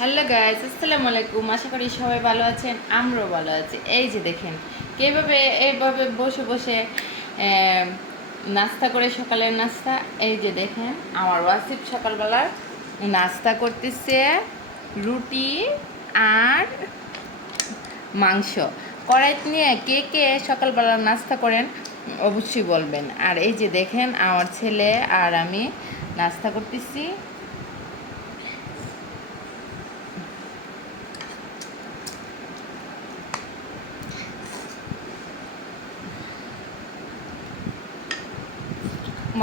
Hello guys, আসসালামু আলাইকুম। আশা করি সবাই ভালো আছেন, আমরাও ভালো আছি। এই যে দেখেন কীভাবে এইভাবে বসে বসে নাস্তা করে, সকালের নাস্তা। এই যে দেখেন আমার ওয়াসিফ সকালবেলার নাস্তা করতেছে রুটি আর মাংস। কড়াইতে নিয়ে কে কে সকালবেলার নাস্তা করেন অবশ্যই বলবেন। আর এই যে দেখেন আমার ছেলে আর আমি নাস্তা করতেছি।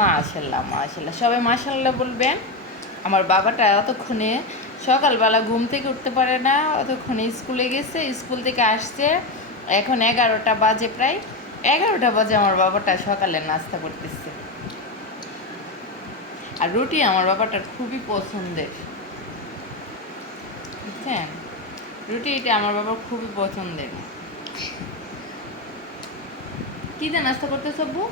মাশাল্লাহ মাশাল্লাহ, সবাই মাশাল্লাহ বলবেন। আমার বাবাটা অতক্ষণে সকালবেলা ঘুম থেকে উঠতে পারে না, অতক্ষণে স্কুলে গেছে, স্কুল থেকে আসছে। এখন 11টা বাজে, প্রায় 11টা বাজে আমার বাবাটা সকালে নাস্তা করতেছে। আর রুটি আমার বাবাটার খুবই পছন্দের, বুঝছেন? রুটি এটা আমার বাবার খুবই পছন্দের। কী দিয়ে নাস্তা করতেছ আব্বু?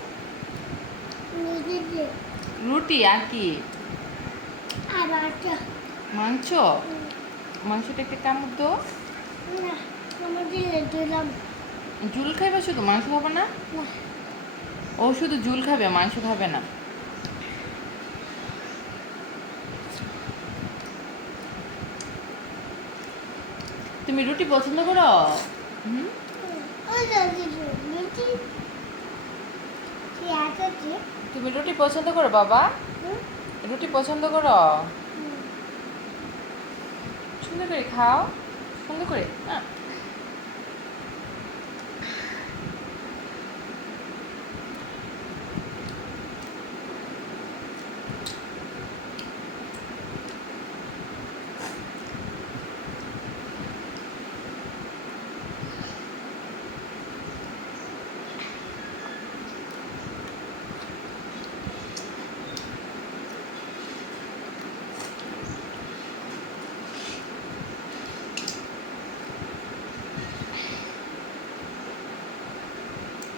রুটি আর কি? মাংস। মাংসটা একটা কামড় তো। ঝুল খাইবে শুধু, মাংস খাবে না? ও শুধু ঝুল খাবে, মাংস খাবে না। তুমি রুটি পছন্দ করো? তুমি রুটি পছন্দ করো বাবা? রুটি পছন্দ করো? সুন্দর করে খাও, সুন্দর করে।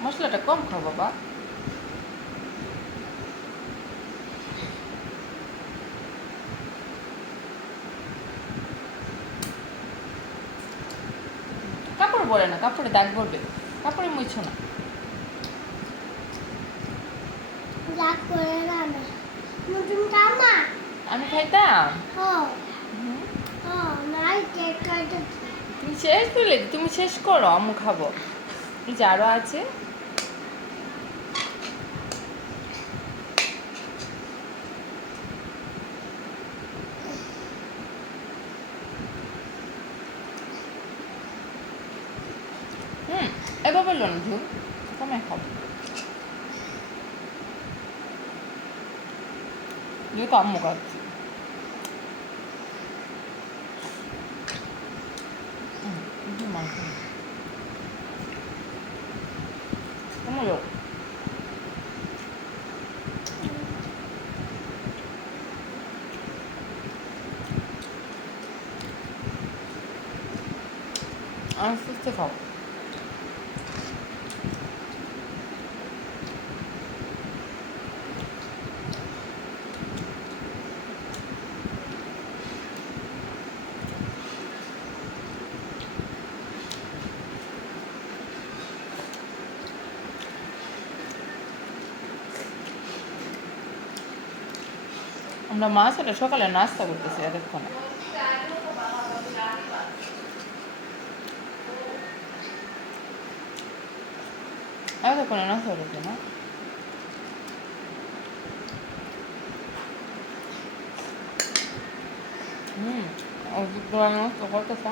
মশলাটা কম খাও বাবা। কাপড় পরে না, কাপড়ে দাগ পড়বে, কাপড়ে মুছো না। আমি খাইতাম। তুমি শেষ করলে, তুমি শেষ করো, আম্মু খাবো। এই যে আরো আছে। এবার বললো না ঝুল, কমে খাবো। যেহেতু আম্মু খাচ্ছি। মাংস লোক আস্তে আস্তে খাও। আমরা মাছ এটা সকালে নাস্তা করতেছি এতক্ষণে। এতক্ষণে নাস্তা করতেছি না। নাস্তা করতেছে।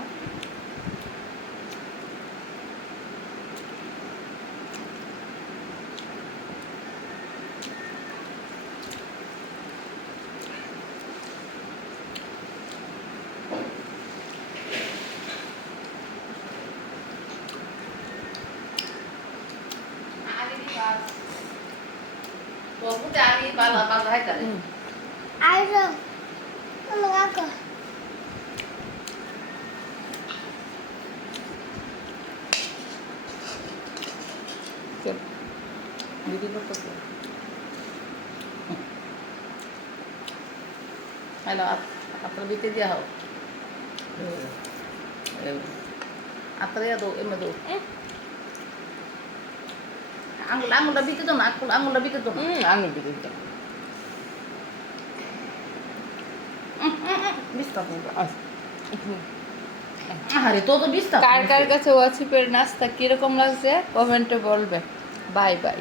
হ্যালো, আপনার বিতে দেওয়া হোক। আপনাদের দো এমনি দো আঙুলটা বিতে দাও না আঙুলটা বিতে দাও না আমি বিদ্যুৎ বিস্তার আরে তো বিস্তার কার কার কাছে ওয়াসিফের নাস্তা কিরকম লাগছে কমেন্টে বলবে। Bye bye.